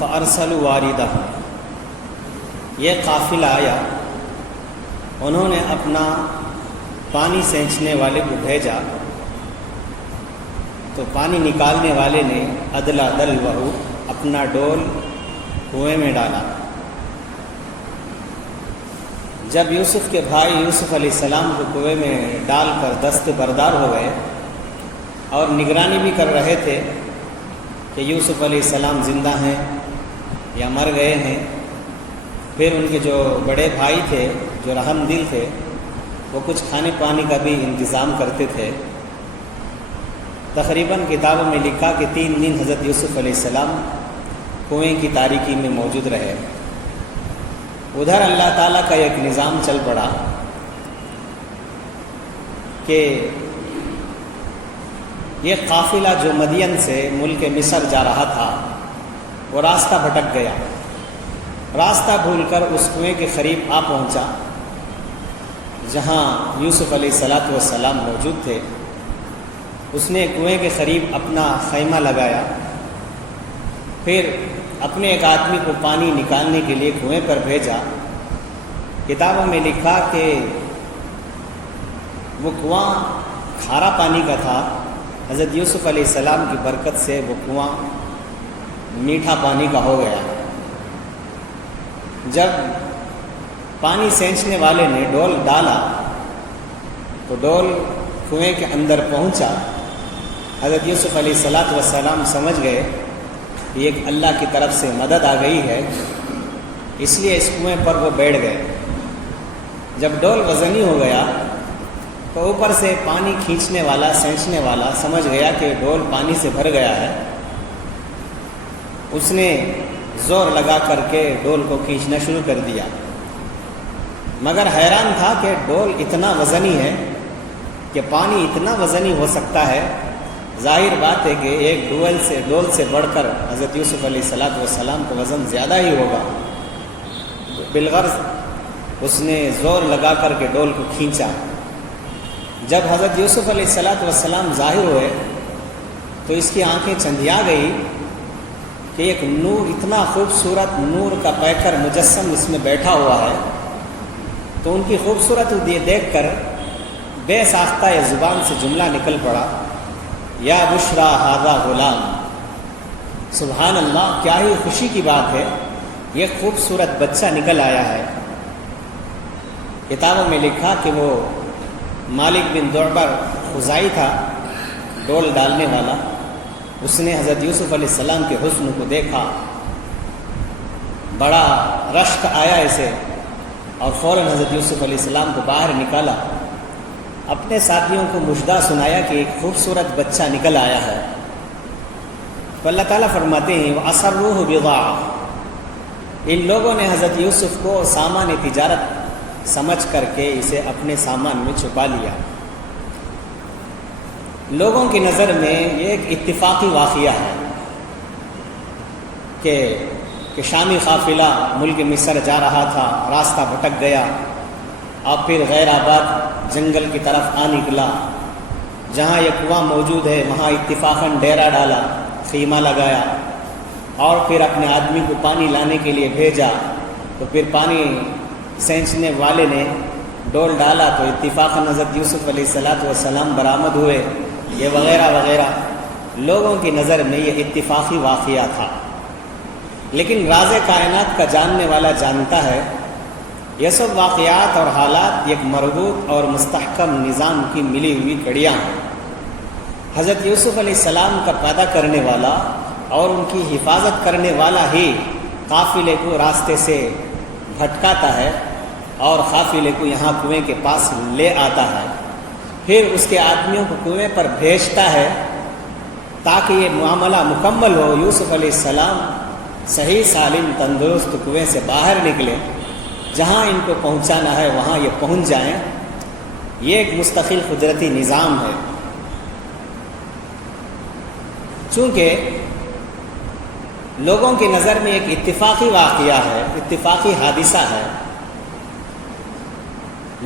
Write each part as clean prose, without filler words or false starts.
فَأَرْسَلُوا وَارِدَهُمْ، یہ قافلہ آیا، انہوں نے اپنا پانی سینچنے والے کو بھیجا، تو پانی نکالنے والے نے ادلا دلوہ، اپنا ڈول کنویں میں ڈالا۔ جب یوسف کے بھائی یوسف علیہ السلام کو کنویں میں ڈال کر دست بردار ہو گئے اور نگرانی بھی کر رہے تھے کہ یوسف علیہ السلام زندہ ہیں یا مر گئے ہیں، پھر ان کے جو بڑے بھائی تھے جو رحم دل تھے وہ کچھ کھانے پانی کا بھی انتظام کرتے تھے۔ تقریباً کتابوں میں لکھا کہ 3 دن حضرت یوسف علیہ السلام کنویں کی تاریکی میں موجود رہے۔ ادھر اللہ تعالیٰ کا ایک نظام چل پڑا کہ یہ قافلہ جو مدین سے ملک مصر جا رہا تھا وہ راستہ بھٹک گیا، راستہ بھول کر اس کنویں کے قریب آ پہنچا جہاں یوسف علیہ السلام موجود تھے۔ اس نے کنویں کے قریب اپنا خیمہ لگایا، پھر اپنے ایک آدمی کو پانی نکالنے کے لیے کنویں پر بھیجا۔ کتابوں میں لکھا کہ وہ کنواں کھارا پانی کا تھا، حضرت یوسف علیہ السلام کی برکت سے وہ کنواں میٹھا پانی کا ہو گیا۔ جب پانی سینچنے والے نے ڈول ڈالا تو ڈول کنویں کے اندر پہنچا۔ حضرت یوسف علیہ السلام سمجھ گئے کہ ایک اللہ کی طرف سے مدد آ گئی ہے، اس لیے اس کنویں پر وہ بیٹھ گئے۔ جب ڈول وزنی ہو گیا تو اوپر سے پانی کھینچنے والا سینچنے والا سمجھ گیا کہ ڈول پانی سے بھر گیا ہے، اس نے زور لگا کر کے ڈول کو کھینچنا شروع کر دیا، مگر حیران تھا کہ ڈول اتنا وزنی ہے کہ پانی اتنا وزنی ہو سکتا ہے۔ ظاہر بات ہے کہ ایک ڈول سے بڑھ کر حضرت یوسف علیہ السلام کا وزن زیادہ ہی ہوگا، بالغرض اس نے زور لگا کر کے ڈول کو کھینچا۔ جب حضرت یوسف علیہ السلام ظاہر ہوئے تو اس کی آنکھیں چندھیا گئی کہ ایک نور، اتنا خوبصورت نور کا پیکر مجسم اس میں بیٹھا ہوا ہے، تو ان کی خوبصورت دیکھ کر بے ساختہ زبان سے جملہ نکل پڑا، یا بشرا ھذا غلام، سبحان اللہ، کیا ہی خوشی کی بات ہے، یہ خوبصورت بچہ نکل آیا ہے۔ کتابوں میں لکھا کہ وہ مالک بن دعبر خزائی تھا، ڈول ڈالنے والا۔ اس نے حضرت یوسف علیہ السلام کے حسن کو دیکھا، بڑا رشک آیا اسے، اور فوراً حضرت یوسف علیہ السلام کو باہر نکالا، اپنے ساتھیوں کو مژدہ سنایا کہ ایک خوبصورت بچہ نکل آیا ہے۔ تو اللہ تعالیٰ فرماتے ہیں وَأَسَرُّوهُ بِضَاعَةً، ان لوگوں نے حضرت یوسف کو سامان تجارت سمجھ کر کے اسے اپنے سامان میں چھپا لیا۔ لوگوں کی نظر میں یہ ایک اتفاقی واقعہ ہے کہ شامی قافلہ ملک مصر جا رہا تھا، راستہ بھٹک گیا اور پھر غیر آباد جنگل کی طرف آ نکلا، جہاں یہ کنواں موجود ہے وہاں اتفاقاً ڈیرا ڈالا، خیمہ لگایا، اور پھر اپنے آدمی کو پانی لانے کے لیے بھیجا۔ تو پھر پانی سینچنے والے نے ڈول ڈالا تو اتفاقاً حضرت یوسف علیہ السلام برآمد ہوئے، یہ وغیرہ وغیرہ۔ لوگوں کی نظر میں یہ اتفاقی واقعہ تھا، لیکن راز کائنات کا جاننے والا جانتا ہے یہ سب واقعات اور حالات ایک مربوط اور مستحکم نظام کی ملی ہوئی کڑیاں ہیں۔ حضرت یوسف علیہ السلام کا پیدا کرنے والا اور ان کی حفاظت کرنے والا ہی قافلے کو راستے سے بھٹکاتا ہے اور قافلے کو یہاں کنویں کے پاس لے آتا ہے، پھر اس کے آدمیوں کو کنویں پر بھیجتا ہے تاکہ یہ معاملہ مکمل ہو، یوسف علیہ السلام صحیح سالم تندرست کنویں سے باہر نکلے، جہاں ان کو پہنچانا ہے وہاں یہ پہنچ جائیں۔ یہ ایک مستقل قدرتی نظام ہے۔ چونکہ لوگوں کی نظر میں ایک اتفاقی واقعہ ہے، اتفاقی حادثہ ہے،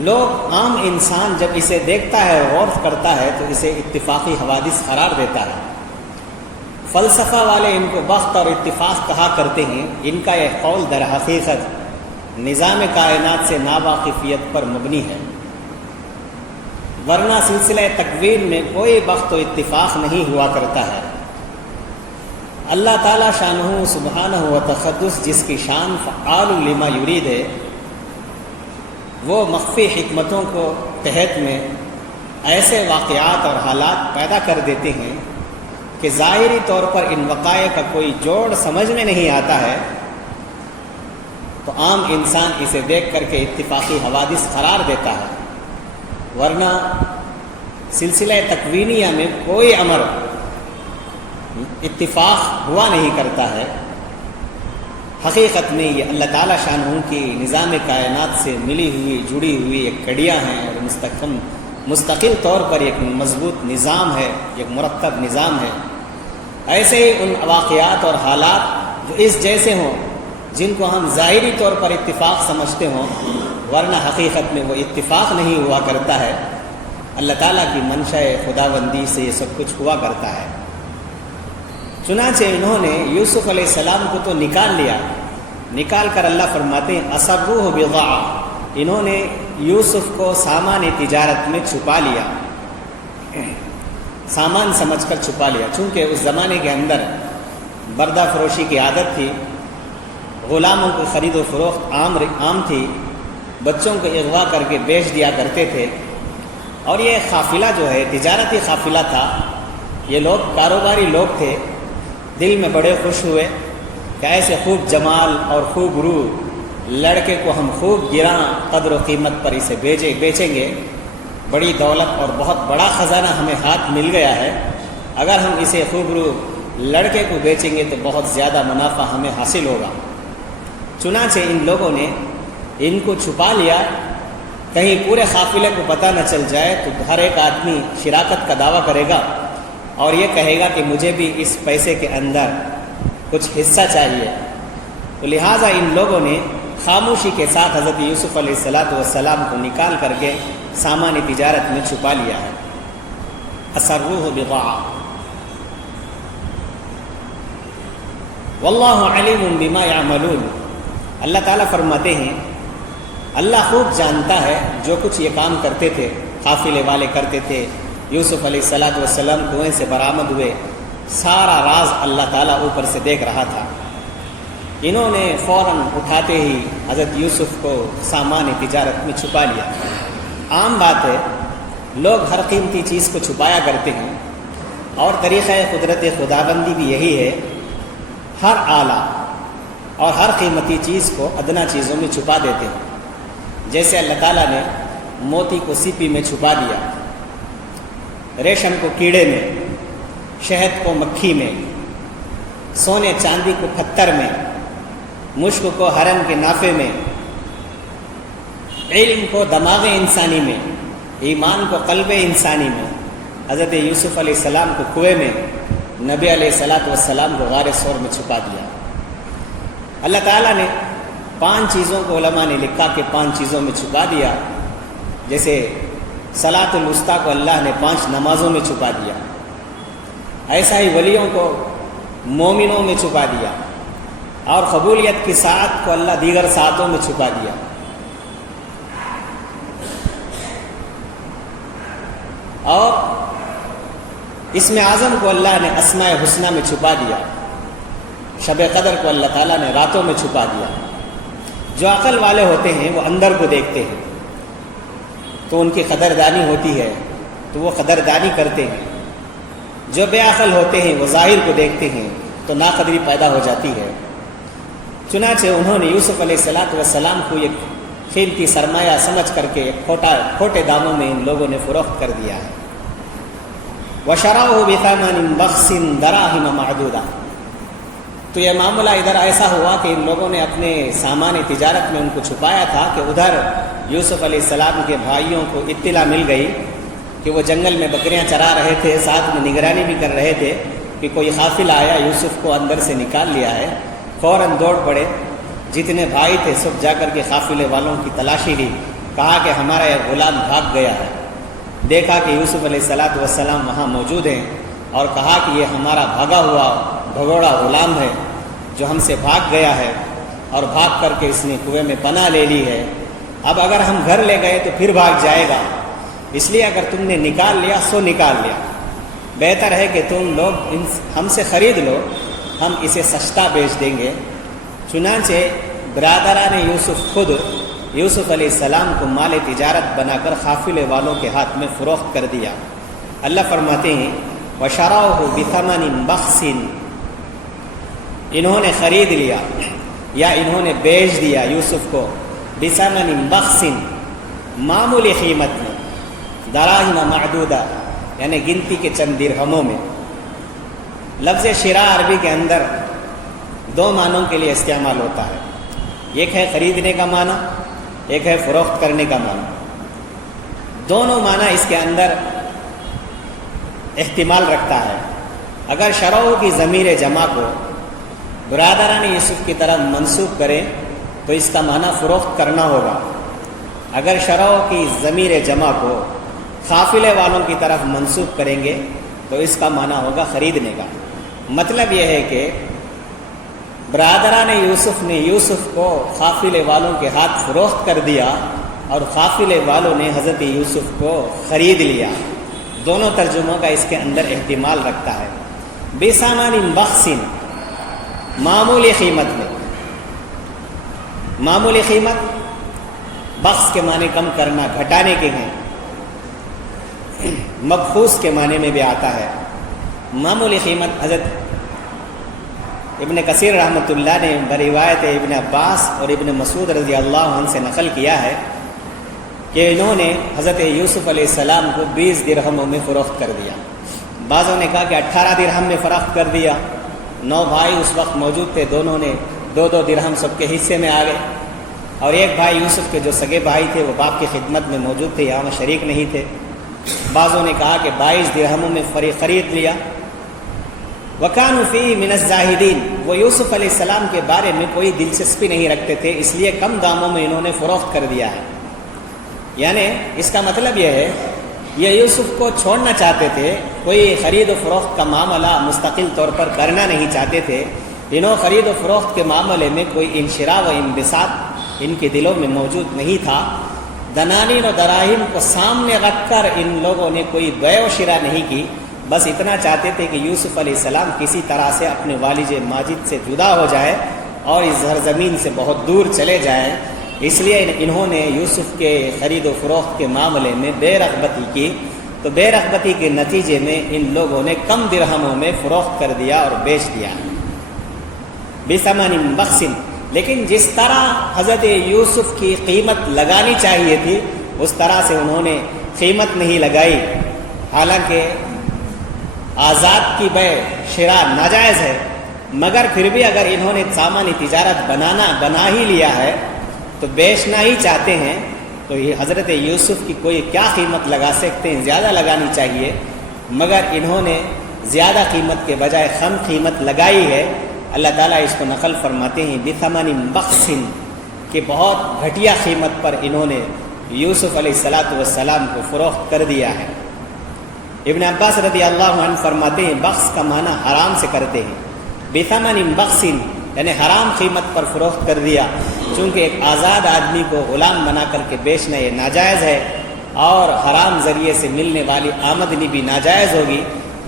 لوگ عام انسان جب اسے دیکھتا ہے، غور کرتا ہے تو اسے اتفاقی حوادث قرار دیتا ہے۔ فلسفہ والے ان کو بخت اور اتفاق کہا کرتے ہیں. ان کا یہ قول در حقیقت نظام کائنات سے ناواقفیت پر مبنی ہے، ورنہ سلسلہ تکوین میں کوئی بخت و اتفاق نہیں ہوا کرتا ہے. اللہ تعالیٰ شانہ سبحانہ و تقدس، جس کی شان فعال لما یرید ہے، وہ مخفی حکمتوں کو تحت میں ایسے واقعات اور حالات پیدا کر دیتے ہیں کہ ظاہری طور پر ان وقائع کا کوئی جوڑ سمجھ میں نہیں آتا ہے، تو عام انسان اسے دیکھ کر کے اتفاقی حوادث قرار دیتا ہے. ورنہ سلسلہ تکوینیہ میں کوئی امر اتفاق ہوا نہیں کرتا ہے. حقیقت میں یہ اللہ تعالیٰ شانہ کی نظام کائنات سے ملی ہوئی جڑی ہوئی ایک کڑیاں ہیں اور مستقل طور پر ایک مضبوط نظام ہے، ایک مرتب نظام ہے. ایسے ہی ان واقعات اور حالات جو اس جیسے ہوں، جن کو ہم ظاہری طور پر اتفاق سمجھتے ہوں، ورنہ حقیقت میں وہ اتفاق نہیں ہوا کرتا ہے. اللہ تعالیٰ کی منشاء خداوندی سے یہ سب کچھ ہوا کرتا ہے. چنانچہ انہوں نے یوسف علیہ السلام کو تو نکال لیا، نکال کر اللہ فرماتے ہیں اسروہ بضاعہ، انہوں نے یوسف کو سامان تجارت میں چھپا لیا، سامان سمجھ کر چھپا لیا. چونکہ اس زمانے کے اندر بردہ فروشی کی عادت تھی، غلاموں کو خرید و فروخت عام تھی، بچوں کو اغوا کر کے بیچ دیا کرتے تھے. اور یہ قافلہ جو ہے تجارتی قافلہ تھا، یہ لوگ کاروباری لوگ تھے. دل میں بڑے خوش ہوئے کہ ایسے خوب جمال اور خوب روح لڑکے کو ہم خوب گراں قدر و قیمت پر اسے بیچیں گے، بڑی دولت اور بہت بڑا خزانہ ہمیں ہاتھ مل گیا ہے. اگر ہم اسے خوب روح لڑکے کو بیچیں گے تو بہت زیادہ منافع ہمیں حاصل ہوگا. چنانچہ ان لوگوں نے ان کو چھپا لیا، کہیں پورے قافلے کو پتہ نہ چل جائے تو ہر ایک آدمی شراکت کا دعویٰ کرے گا اور یہ کہے گا کہ مجھے بھی اس پیسے کے اندر کچھ حصہ چاہیے. تو لہٰذا ان لوگوں نے خاموشی کے ساتھ حضرت یوسف علیہ السلام کو نکال کر کے سامان تجارت میں چھپا لیا ہے. اسروہ بضاعہ واللہ علیم بما یعملون. اللہ تعالیٰ فرماتے ہیں اللہ خوب جانتا ہے جو کچھ یہ کام کرتے تھے، قافلے والے کرتے تھے. یوسف علیہ السلام کنویں سے برآمد ہوئے، سارا راز اللہ تعالیٰ اوپر سے دیکھ رہا تھا. انہوں نے فوراً اٹھاتے ہی حضرت یوسف کو سامان تجارت میں چھپا لیا. عام بات ہے، لوگ ہر قیمتی چیز کو چھپایا کرتے ہیں، اور طریقہ قدرت خداوندی بھی یہی ہے، ہر اعلیٰ اور ہر قیمتی چیز کو ادنا چیزوں میں چھپا دیتے ہیں. جیسے اللہ تعالیٰ نے موتی کو سیپی میں چھپا دیا، ریشم کو کیڑے میں، شہد کو مکھی میں، سونے چاندی کو پتھر میں، مشک کو ہرن کے نافے میں، علم کو دماغ انسانی میں، ایمان کو قلب انسانی میں. حضرت یوسف علیہ السلام کو کنویں میں، نبی علیہ السلام کو غار ثور میں چھپا دیا. اللہ تعالیٰ نے 5 چیزوں کو علماء نے لکھا کہ 5 چیزوں میں چھپا دیا. جیسے صلاۃ الوسطیٰ کو اللہ نے 5 نمازوں میں چھپا دیا، ایسا ہی ولیوں کو مومنوں میں چھپا دیا، اور قبولیت کی ساعت کو اللہ دیگر ساعتوں میں چھپا دیا. اور اسم اعظم کو اللہ نے اسماء حسنہ میں چھپا دیا. شب قدر کو اللہ تعالیٰ نے راتوں میں چھپا دیا. جو عقل والے ہوتے ہیں وہ اندر کو دیکھتے ہیں تو ان کی قدردانی ہوتی ہے، تو وہ قدردانی کرتے ہیں. جو بے عقل ہوتے ہیں وہ ظاہر کو دیکھتے ہیں تو ناقدری پیدا ہو جاتی ہے. چنانچہ انہوں نے یوسف علیہ السلام کو ایک قیمتی سرمایہ سمجھ کر کے کھوٹے داموں میں ان لوگوں نے فروخت کر دیا ہے. وَشَرَوْهُ بِثَمَنٍ بَخْسٍ دَرَاهِمَ مَعْدُودَةٍ. تو یہ معاملہ ادھر ایسا ہوا کہ ان لوگوں نے اپنے سامان تجارت میں ان کو چھپایا تھا کہ ادھر یوسف علیہ السلام کے بھائیوں کو اطلاع مل گئی کہ وہ جنگل میں بکریاں چرا رہے تھے، ساتھ میں نگرانی بھی کر رہے تھے کہ کوئی قافلہ آیا، یوسف کو اندر سے نکال لیا ہے. فوراً دوڑ پڑے، جتنے بھائی تھے سب جا کر کے قافلے والوں کی تلاشی لی. کہا کہ ہمارا یہ غلام بھاگ گیا ہے. دیکھا کہ یوسف علیہ السلام وہاں موجود ہیں اور کہا کہ یہ ہمارا بھاگا ہوا بھگوڑا غلام ہے جو ہم سے بھاگ گیا ہے اور بھاگ کر کے اس نے کنویں میں پناہ لے لی ہے. اب اگر ہم گھر لے گئے تو پھر بھاگ جائے گا، اس لیے اگر تم نے نکال لیا سو نکال لیا، بہتر ہے کہ تم لوگ ہم سے خرید لو، ہم اسے سستا بیچ دیں گے. چنانچہ برادران یوسف خود یوسف علیہ السلام کو مال تجارت بنا کر قافلے والوں کے ہاتھ میں فروخت کر دیا. اللہ فرماتے ہیں وَشَرَوْهُ بِثَمَنٍ بَخْسٍ، انہوں نے خرید لیا یا انہوں نے بیچ دیا یوسف کو بِثَمَنٍ بَخْسٍ، معمولی قیمت میں، دراہم معدودہ یعنی گنتی کے چند درہموں میں. لفظ شراء عربی کے اندر دو معنوں کے لیے استعمال ہوتا ہے، ایک ہے خریدنے کا معنی، ایک ہے فروخت کرنے کا معنی. دونوں معنی اس کے اندر احتمال رکھتا ہے. اگر شروع کی ضمیر جمع کو برادران یوسف کی طرف منسوب کریں تو اس کا معنی فروخت کرنا ہوگا. اگر شروع کی ضمیر جمع کو قافلے والوں کی طرف منسوب کریں گے تو اس کا معنی ہوگا خریدنے کا. مطلب یہ ہے کہ برادران یوسف نے یوسف کو قافلے والوں کے ہاتھ فروخت کر دیا اور قافلے والوں نے حضرت یوسف کو خرید لیا. دونوں ترجموں کا اس کے اندر احتمال رکھتا ہے. بِثَمَنٍ بَخْسٍ، معمولی قیمت میں. معمولی قیمت بخس کے معنی کم کرنا، گھٹانے کے ہیں. مبخوس کے معنی میں بھی آتا ہے. معمولی قیمت حضرت ابن کثیر رحمۃ اللہ نے بروایت ابن عباس اور ابن مسعود رضی اللہ عنہ سے نقل کیا ہے کہ انہوں نے حضرت یوسف علیہ السلام کو 20 درہموں میں فروخت کر دیا. بعضوں نے کہا کہ 18 درہم میں فروخت کر دیا. 9 بھائی اس وقت موجود تھے، دونوں نے 2 درہم سب کے حصے میں آ گئے. اور ایک بھائی یوسف کے جو سگے بھائی تھے وہ باپ کی خدمت میں موجود تھے، یہاں شریک نہیں تھے. بعضوں نے کہا کہ 22 درہموں میں خرید لیا. وَكَانُوا فِيهِ مِنَ الزَّاهِدِينَ، وہ یوسف علیہ السلام کے بارے میں کوئی دلچسپی نہیں رکھتے تھے، اس لیے کم داموں میں انہوں نے فروخت کر دیا ہے. یعنی اس کا مطلب یہ ہے یہ یوسف کو چھوڑنا چاہتے تھے، کوئی خرید و فروخت کا معاملہ مستقل طور پر کرنا نہیں چاہتے تھے. انہوں خرید و فروخت کے معاملے میں کوئی انشراح و انبساط ان کے دلوں میں موجود نہیں تھا. دنانیر و دراہم کو سامنے رکھ کر ان لوگوں نے کوئی بیع و شراء نہیں کی. بس اتنا چاہتے تھے کہ یوسف علیہ السلام کسی طرح سے اپنے والد ماجد سے جدا ہو جائے اور اس سرزمین سے بہت دور چلے جائیں. اس لیے انہوں نے یوسف کے خرید و فروخت کے معاملے میں بے رغبتی کی. تو بے رغبتی کے نتیجے میں ان لوگوں نے کم درہموں میں فروخت کر دیا اور بیچ دیا. بِثَمَنٍ بَخْسٍ، لیکن جس طرح حضرت یوسف کی قیمت لگانی چاہیے تھی اس طرح سے انہوں نے قیمت نہیں لگائی. حالانکہ آزاد کی بیع شراء ناجائز ہے، مگر پھر بھی اگر انہوں نے سامان تجارت بنا ہی لیا ہے تو بیچنا ہی چاہتے ہیں تو یہ حضرت یوسف کی کوئی کیا قیمت لگا سکتے ہیں، زیادہ لگانی چاہیے. مگر انہوں نے زیادہ قیمت کے بجائے کم قیمت لگائی ہے. اللہ تعالیٰ اس کو نقل فرماتے ہیں بِثَمَنٍ بَخْسٍ، کہ بہت گھٹیا قیمت پر انہوں نے یوسف علیہ السلام کو فروخت کر دیا ہے. ابن عباس رضی اللہ عنہ فرماتے ہیں بخس کا معنی حرام سے کرتے ہیں. بِثَمَنٍ بَخْسٍ یعنی حرام قیمت پر فروخت کر دیا. چونکہ ایک آزاد آدمی کو غلام بنا کر کے بیچنا یہ ناجائز ہے اور حرام ذریعے سے ملنے والی آمدنی بھی ناجائز ہوگی،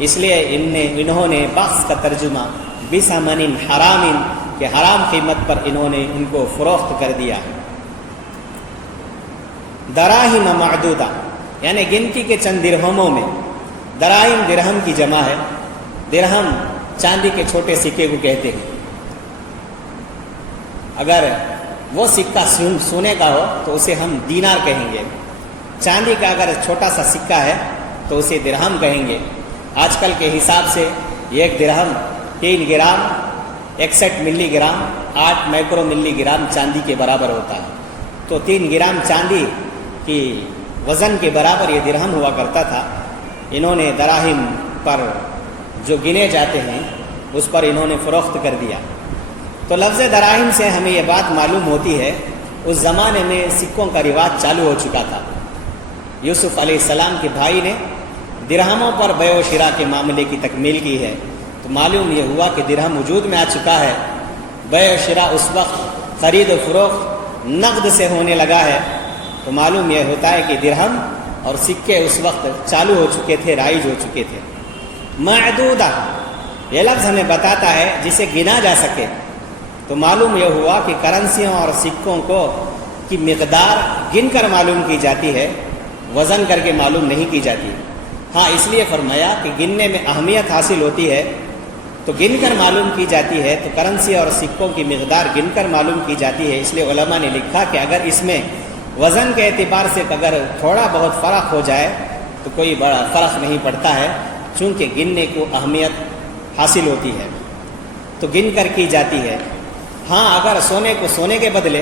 اس لیے انہوں نے بخس کا ترجمہ بِثَمَنٍ حرام کہ حرام قیمت پر انہوں نے ان کو فروخت کر دیا. دراہم معدودہ یعنی گنتی کے چند درہموں میں. دراہم درہم کی جمع ہے. درہم چاندی کے چھوٹے سکے کو کہتے ہیں. اگر وہ سکہ سونے کا ہو تو اسے ہم دینار کہیں گے. چاندی کا اگر چھوٹا سا سکہ ہے تو اسے درہم کہیں گے. آج کل کے حساب سے ایک درہم 3 گرام 61 ملی گرام 8 مائکرو ملی گرام چاندی کے برابر ہوتا ہے. تو 3 گرام چاندی کی وزن کے برابر یہ درہم ہوا کرتا تھا. انہوں نے دراہم پر جو گنے جاتے ہیں اس پر انہوں نے فروخت کر دیا. تو لفظ دراہم سے ہمیں یہ بات معلوم ہوتی ہے اس زمانے میں سکوں کا رواج چالو ہو چکا تھا. یوسف علیہ السلام کے بھائی نے درہموں پر بے و شراء کے معاملے کی تکمیل کی ہے، تو معلوم یہ ہوا کہ درہم وجود میں آ چکا ہے، بے و شراء اس وقت خرید و فروخت نقد سے ہونے لگا ہے، تو معلوم یہ ہوتا ہے کہ درہم اور سکے اس وقت چالو ہو چکے تھے، رائج ہو چکے تھے۔ معدودہ یہ لفظ ہمیں بتاتا ہے جسے گنا جا سکے، تو معلوم یہ ہوا کہ کرنسیوں اور سکوں کو کی مقدار گن کر معلوم کی جاتی ہے، وزن کر کے معلوم نہیں کی جاتی۔ ہاں اس لیے فرمایا کہ گننے میں اہمیت حاصل ہوتی ہے، تو گن کر معلوم کی جاتی ہے، تو کرنسی اور سکوں کی مقدار گن کر معلوم کی جاتی ہے۔ اس لیے علماء نے لکھا کہ اگر اس میں وزن کے اعتبار سے اگر تھوڑا بہت فرق ہو جائے تو کوئی بڑا فرق نہیں پڑتا ہے، چونکہ گننے کو اہمیت حاصل ہوتی ہے تو گن کر کی جاتی ہے۔ ہاں اگر سونے کو سونے کے بدلے،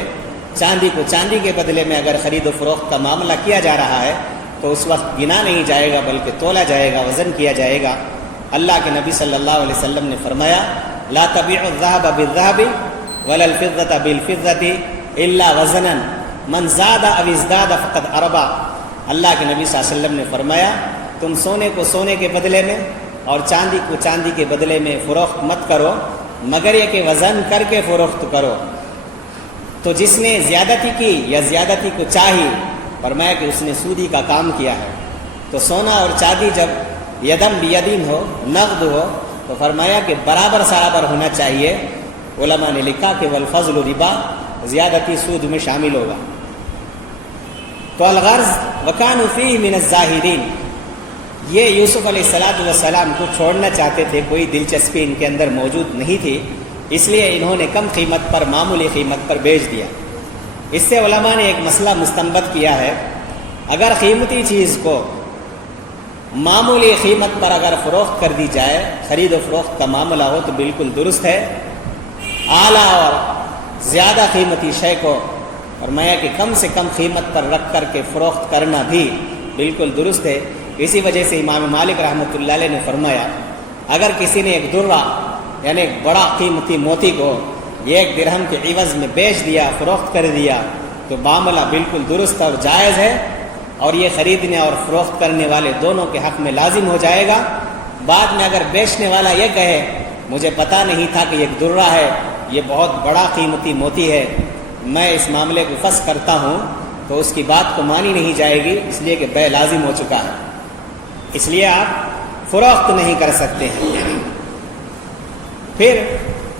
چاندی کو چاندی کے بدلے میں اگر خرید و فروخت کا معاملہ کیا جا رہا ہے تو اس وقت گنا نہیں جائے گا بلکہ تولا جائے گا، وزن کیا جائے گا۔ اللہ کے نبی صلی اللہ علیہ وسلم نے فرمایا لا تبیعوا الذهب بالذهب ولا الفضة بالفضة الا وزنا من زاد او ازداد فقد اربا۔ اللہ کے نبی صلی اللہ علیہ وسلم نے فرمایا تم سونے کو سونے کے بدلے میں اور چاندی کو چاندی کے بدلے میں فروخت مت کرو مگر یہ کہ وزن کر کے فروخت کرو۔ تو جس نے زیادتی کی یا زیادتی کو چاہی، فرمایا کہ اس نے سودی کا کام کیا ہے۔ تو سونا اور چاندی جب یدم بیدین ہو، نقد ہو، تو فرمایا کہ برابر برابر ہونا چاہیے۔ علماء نے لکھا کہ والفضل ربا، زیادتی سود میں شامل ہوگا۔ تو الغرض وکانوا فیہ من الزاہدین، یہ یوسف علیہ السلام کو چھوڑنا چاہتے تھے، کوئی دلچسپی ان کے اندر موجود نہیں تھی، اس لیے انہوں نے کم قیمت پر، معمولی قیمت پر بیچ دیا۔ اس سے علماء نے ایک مسئلہ مستنبط کیا ہے، اگر قیمتی چیز کو معمولی قیمت پر اگر فروخت کر دی جائے، خرید و فروخت کا معاملہ ہو تو بالکل درست ہے۔ اعلیٰ اور زیادہ قیمتی شے کو فرمایا کہ کم سے کم قیمت پر رکھ کر کے فروخت کرنا بھی بالکل درست ہے۔ اسی وجہ سے امام مالک رحمۃ اللہ علیہ نے فرمایا اگر کسی نے ایک درہ یعنی ایک بڑا قیمتی موتی کو 1 درہم کے عوض میں بیچ دیا، فروخت کر دیا، تو معاملہ بالکل درست اور جائز ہے، اور یہ خریدنے اور فروخت کرنے والے دونوں کے حق میں لازم ہو جائے گا۔ بعد میں اگر بیچنے والا یہ کہے مجھے پتہ نہیں تھا کہ یہ ایک درہ ہے، یہ بہت بڑا قیمتی موتی ہے، میں اس معاملے کو فسخ کرتا ہوں، تو اس کی بات کو مانی نہیں جائے گی، اس لیے کہ بے لازم ہو چکا ہے، اس لیے آپ فروخت نہیں کر سکتے ہیں۔ پھر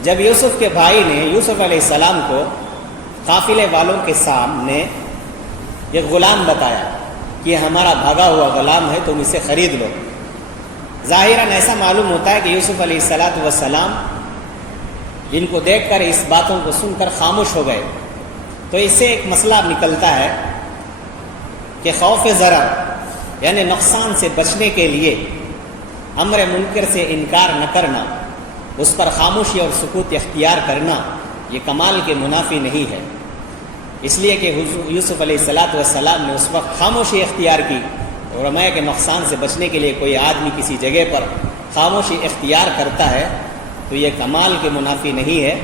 جب یوسف کے بھائی نے یوسف علیہ السلام کو قافلے والوں کے سامنے ایک غلام بتایا کہ یہ ہمارا بھاگا ہوا غلام ہے، تم اسے خرید لو، ظاہراً ایسا معلوم ہوتا ہے کہ یوسف علیہ السلام ان کو دیکھ کر، اس باتوں کو سن کر خاموش ہو گئے۔ تو اس سے ایک مسئلہ نکلتا ہے کہ خوف ضرر یعنی نقصان سے بچنے کے لیے امر منکر سے انکار نہ کرنا، اس پر خاموشی اور سکوت اختیار کرنا، یہ کمال کے منافی نہیں ہے۔ اس لیے کہ یوسف علیہ السلام نے اس وقت خاموشی اختیار کی، اور علماء کے نقصان سے بچنے کے لیے کوئی آدمی کسی جگہ پر خاموشی اختیار کرتا ہے تو یہ کمال کے منافی نہیں ہے۔